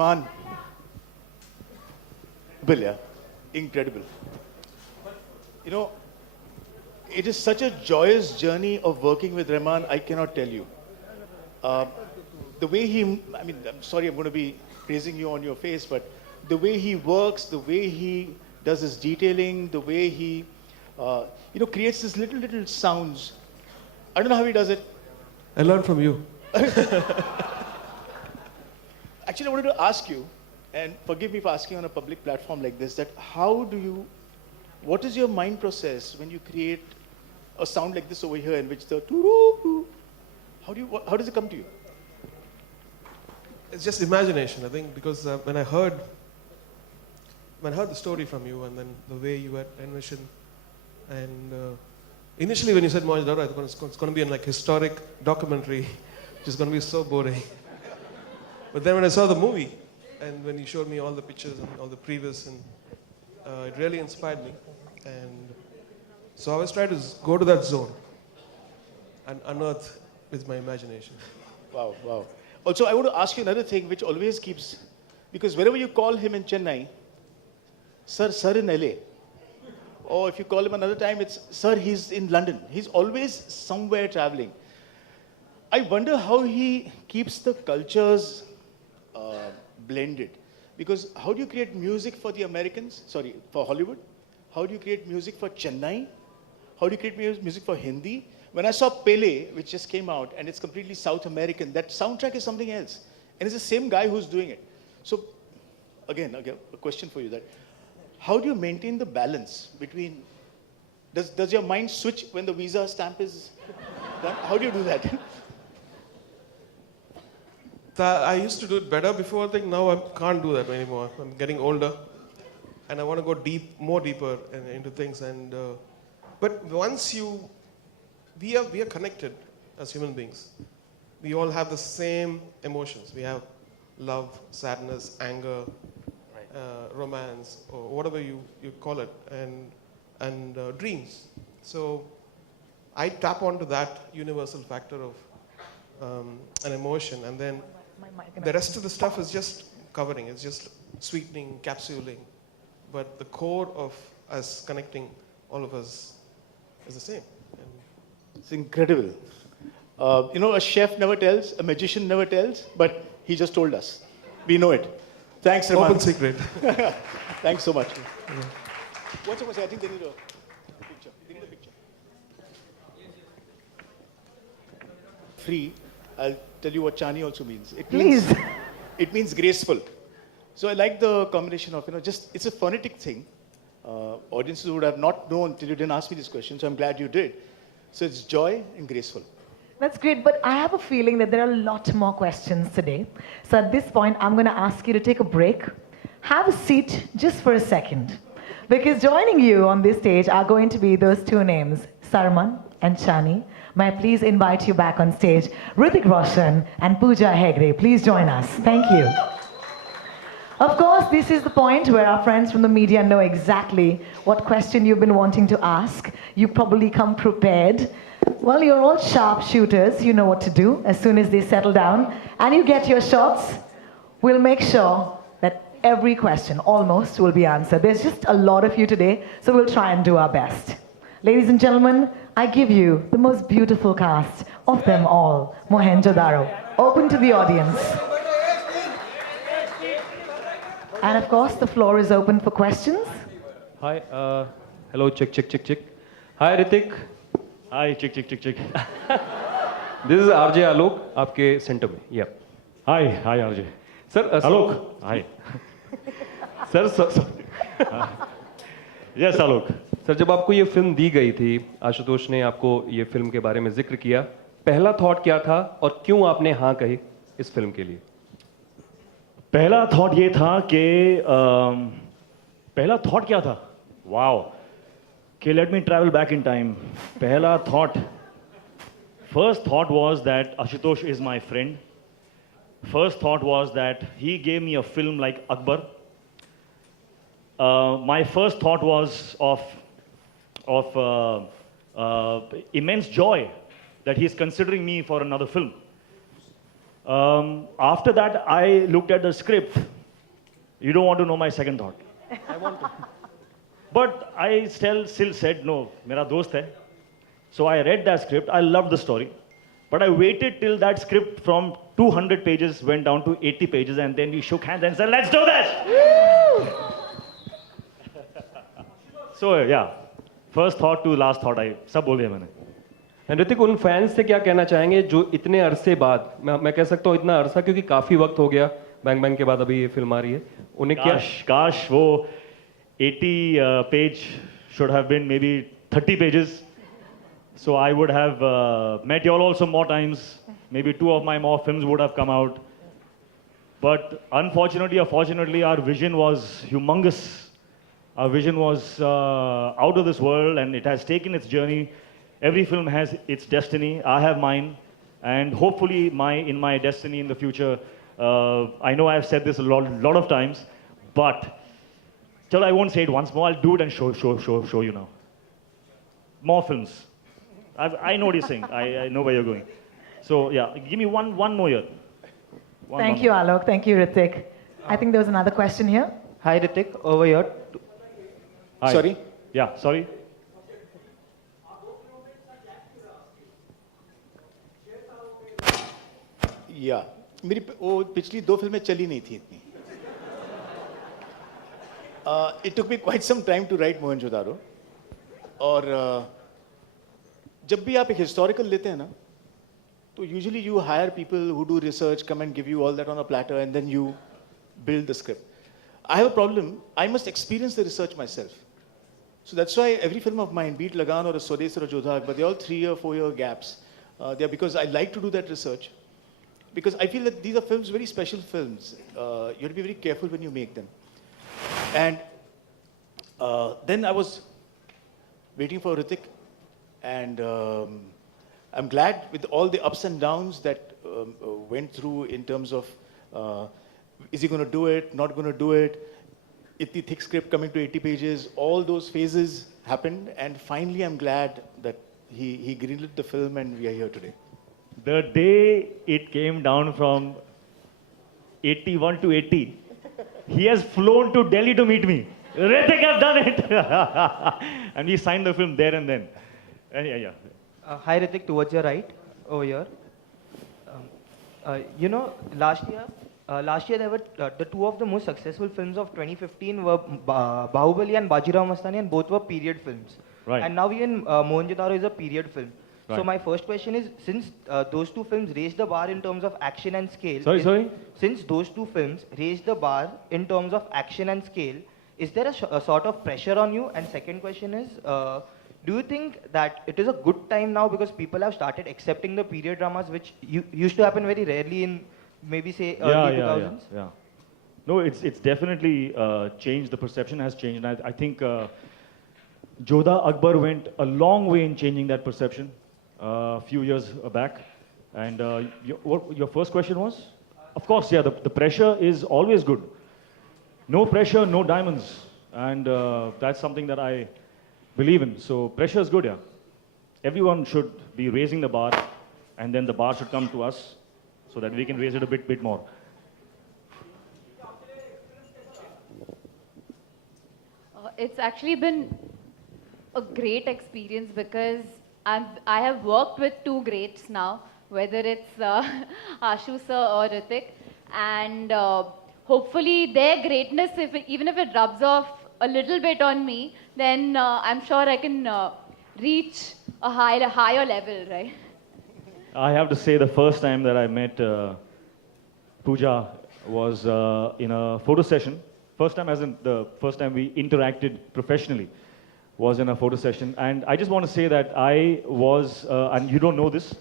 Rehman. Yeah, incredible. You know, it is such a joyous journey of working with Rehman, I cannot tell you. Uh, the way he, I mean, I'm sorry I'm going to be praising you on your face, but the way he works, the way he does his detailing, the way he, creates these little sounds. I don't know how he does it. I learned from you. Actually, I wanted to ask you, and forgive me for asking on a public platform like this, that what is your mind process when you create a sound like this over here in which the how does it come to you? It's just imagination, I think, because when I heard the story from you and then the way you had envisioned, and initially when you said Mohenjo, I thought it's going to be a historic documentary, which is going to be so boring. But then when I saw the movie, and when you showed me all the pictures and all the previous, and it really inspired me. And so I was trying to go to that zone and unearth with my imagination. Wow, wow. Also, I want to ask you another thing which always keeps, because whenever you call him in Chennai, sir in LA. Or if you call him another time, it's, sir, he's in London. He's always somewhere traveling. I wonder how he keeps the cultures blended. Because how do you create music for the Americans? Sorry, for Hollywood? How do you create music for Chennai? How do you create music for Hindi? When I saw Pele, which just came out, and it's completely South American, that soundtrack is something else. And it's the same guy who's doing it. So, again, a question for you that, how do you maintain the balance between, does your mind switch when the visa stamp is done? How do you do that? I used to do it better before. I think now I can't do that anymore. I'm getting older, and I want to go more deeper into things. And but once we are connected as human beings. We all have the same emotions. We have love, sadness, anger, romance, or whatever you call it, and dreams. So I tap onto that universal factor of an emotion, and then the rest of the stuff is just covering. It's just sweetening, capsuling, but the core of us connecting all of us is the same. It's incredible. A chef never tells, a magician never tells, but he just told us. We know it. Thanks, Rehman. Open secret. Thanks so much. Yeah. What's I think they need a picture. They need a picture. Free. I'll tell you what Chani also means. It means graceful. So I like the combination of, it's a phonetic thing. Audiences would have not known till you didn't ask me this question, so I'm glad you did. So it's joy and graceful. That's great, but I have a feeling that there are a lot more questions today. So at this point, I'm going to ask you to take a break. Have a seat just for a second. Because joining you on this stage are going to be those two names, Sarman and Chani. May I please invite you back on stage, Hrithik, Roshan and Pooja Hegde. Please join us. Thank you. Of course, this is the point where our friends from the media know exactly what question you've been wanting to ask. You probably come prepared. Well, you're all sharpshooters. You know what to do as soon as they settle down. And you get your shots. We'll make sure that every question, almost, will be answered. There's just a lot of you today, so we'll try and do our best. Ladies and gentlemen, I give you the most beautiful cast of them all, Mohenjo Daro. Open to the audience. And of course, the floor is open for questions. Hi, hello, check. Hi, Hrithik. Hi, check. This is RJ Alok, आपके center में. Yeah. Hi RJ. Sir, Alok. Hi. Sir. Yes, Alok. Sir जब आपको ये film दी गई थी, आशुतोष ने आपको ये फिल्म के बारे में जिक्र किया, पहला थॉट क्या था और क्यों आपने हाँ कही इस फिल्म के लिए? पहला थॉट ये था कि पहला थॉट क्या था? वाओ, कि let me travel back in time. पहला thought, first thought was that Ashutosh is my friend. First thought was that he gave me a film like Akbar. My first thought was of immense joy that he is considering me for another film. After that, I looked at the script. You don't want to know my second thought. I want to. But I still said, no, mera dost hai. So I read that script. I loved the story. But I waited till that script from 200 pages went down to 80 pages, and then we shook hands and said, let's do this! So, yeah. First thought to last thought, I सब बोल दिया मैंने. ऋतिक, उन fans से क्या कहना चाहेंगे जो इतने अरसे बाद, मैं कह सकता हूँ इतना अरसा क्योंकि काफी वक्त हो गया बैंग बैंग के बाद अभी ये फिल्म आ रही है, उन्हें क्या काश वो 80 page should have been maybe 30 pages. So I would have met you all also more times. Maybe 2 of my more films would have come out. But unfortunately or fortunately, our vision was humongous. Our vision was out of this world, and it has taken its journey. Every film has its destiny. I have mine. And hopefully in my destiny in the future, I know I've said this a lot of times, but till I won't say it once more, I'll do it and show you now. More films. I know what you're saying. I know where you're going. So yeah, give me one more year. Thank you, Alok. Thank you, Hrithik. I think there was another question here. Hi, Hrithik, over here. Hi. Sorry? Yeah, sorry. या मेरी वो पिछली 2 फिल्में चली नहीं थी इतनी. It took me quite some time to write Mohenjo Daro. और जब भी आप एक historical लेते हैं ना, तो usually you hire people who do research, come and give you all that on a platter, and then you build the script. I have a problem. I must experience the research myself. So that's why every film of mine, be it Lagan or a Swades or a Jodha Akbar, they're all 3 or 4 year gaps. They're because I like to do that research. Because I feel that these are films, very special films. You have to be very careful when you make them. And then I was waiting for Hrithik, and I'm glad with all the ups and downs that went through in terms of is he going to do it, not going to do it, itty thick script coming to 80 pages, all those phases happened, and finally I'm glad that he greenlit the film and we are here today. The day it came down from 81 to 80, he has flown to Delhi to meet me. Hrithik, I've done it! And we signed the film there and then. And yeah. Hi, Hrithik, towards your right, over here. Last year there were the 2 of the most successful films of 2015 were Bahubali and Bajirao Mastani, and both were period films. Right. And now even Mohenjo Daro is a period film. Right. So my first question is, since those 2 films raised the bar in terms of action and scale. Sorry? Since those 2 films raised the bar in terms of action and scale, is there a sort of pressure on you? And second question is, do you think that it is a good time now because people have started accepting the period dramas, which used to happen very rarely in maybe say early 2000s? Yeah. No, it's definitely changed. The perception has changed. And I think Jodha Akbar went a long way in changing that perception a few years back. And what your first question was? Of course, yeah, the pressure is always good. No pressure, no diamonds. And that's something that I believe in. So pressure is good, yeah. Everyone should be raising the bar, and then the bar should come to us so that we can raise it a bit more. It's actually been a great experience because I have worked with 2 greats now, whether it's Ashu sir or Hrithik, and hopefully their greatness, even if it rubs off a little bit on me, then I'm sure I can reach a higher level, right? I have to say the first time that I met Pooja was in a photo session. First time as in the first time we interacted professionally was in a photo session. And I just want to say that I was, and you don't know this,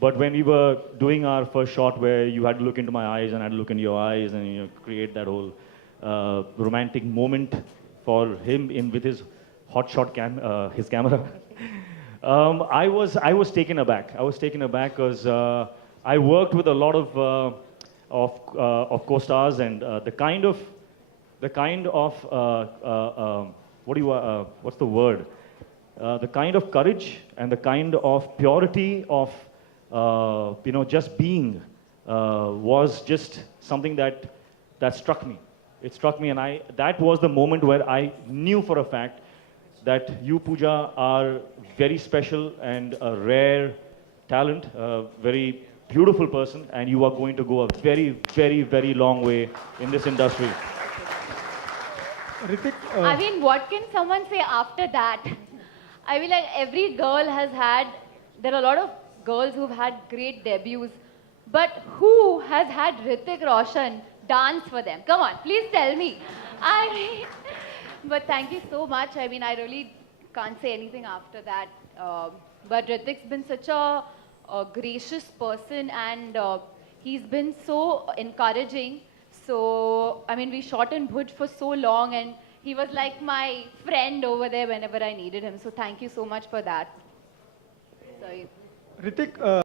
but when we were doing our first shot where you had to look into my eyes and I had to look into your eyes and create that whole romantic moment for him with his hot shot his camera. I was taken aback. I was taken aback because I worked with a lot of co-stars, and the kind of what's the word? The kind of courage and the kind of purity of just being was just something that struck me. It struck me, and that was the moment where I knew for a fact that you, Pooja, are very special and a rare talent, a very beautiful person, and you are going to go a very, very, very long way in this industry. Hrithik, I mean, what can someone say after that? I mean, like every girl has had, there are a lot of girls who've had great debuts, but who has had Hrithik Roshan dance for them? Come on, please tell me. I mean, but thank you so much. I mean, I really can't say anything after that. But Hrithik's been such a gracious person, and he's been so encouraging. So, I mean, we shot in Bhuj for so long, and he was like my friend over there whenever I needed him. So thank you so much for that. Sorry. Hrithik,